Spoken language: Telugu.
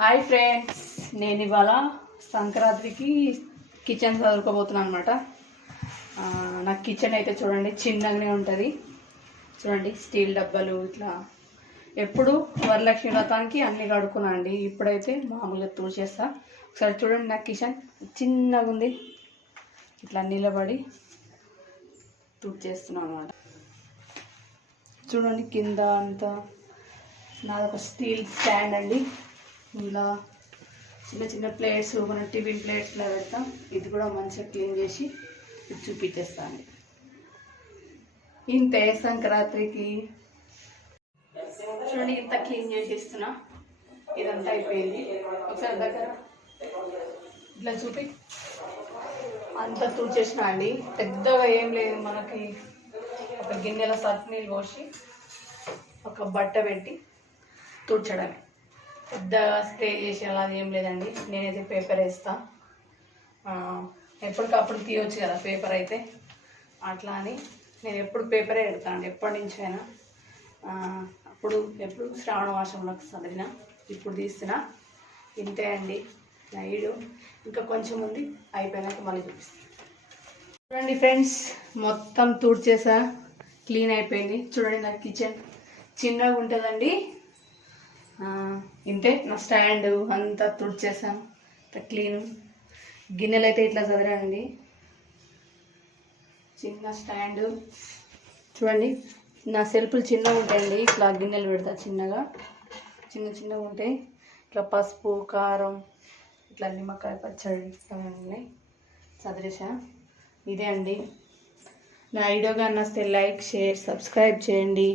హాయ్ ఫ్రెండ్స్, నేను ఇవాళ సంక్రాంతికి కిచెన్ చదువుకోబోతున్నాను అనమాట. నా కిచెన్ అయితే చూడండి చిన్నగానే ఉంటుంది. చూడండి స్టీల్ డబ్బాలు ఇట్లా ఎప్పుడు వరలక్ష్మి వ్రతానికి అన్నీ కడుక్కున్నా అండి. ఇప్పుడైతే మామూలుగా తుడిచేస్తా. ఒకసారి చూడండి నా కిచెన్ చిన్నగా ఉంది. ఇట్లా నిలబడి తుడిచేస్తున్నాను అనమాట. చూడండి కింద అంతా నాదొక స్టీల్ స్టాండ్ అండి. ఇలా చిన్న చిన్న ప్లేట్స్ మన టిఫిన్ ప్లేట్స్లో పెడతాం. ఇది కూడా మంచిగా క్లీన్ చేసి చూపించేస్తాను. ఇంతే సంక్రాంతికి చూడండి ఇంత క్లీన్ చేసి ఇస్తున్నా. ఇదంతా అయిపోయింది. ఒకసారి దగ్గర ఇట్లా చూపి అంతా తుడిచేసిన అండి. పెద్దగా ఏం లేదు, మనకి ఒక గిన్నెలో సర్ఫ్ నీళ్ళు పోసి ఒక బట్ట పెట్టి తుడ్చడమే. పెద్దగా స్ప్రే చేసి అలా ఏం లేదండి. నేనైతే పేపర్ వేస్తా, ఎప్పటికప్పుడు తీయవచ్చు కదా పేపర్ అయితే. అట్లా అని నేను ఎప్పుడు పేపరే పెడతాను ఎప్పటి నుంచైనా. ఎప్పుడు శ్రావణ మాసంలోకి చదివినా ఇప్పుడు తీస్తున్నా. ఇంతే అండి నా వీడియో. ఇంకా కొంచెం ఉంది, అయిపోయినాక మళ్ళీ చూపిస్తాను. చూడండి ఫ్రెండ్స్, మొత్తం తుడిచేసా, క్లీన్ అయిపోయింది. చూడండి నా కిచెన్ చిన్నగా ఉంటుందండి. ఇంతే నా స్టాండ్ అంతా తుడిచేసాను, క్లీన్. గిన్నెలు అయితే ఇట్లా చదివానండి. చిన్న స్టాండ్ చూడండి. నా సెల్ఫ్లు చిన్నగా ఉంటాయండి. ఇట్లా గిన్నెలు పెడతా చిన్నగా, చిన్నగా ఉంటాయి. ఇట్లా పసుపు, కారం, ఇట్లా నిమ్మకాయ పచ్చడి ఉన్నాయి, చదివేసా. ఇదే అండి నా వీడియో. కానీ నచ్చితే లైక్, షేర్, సబ్స్క్రైబ్ చేయండి.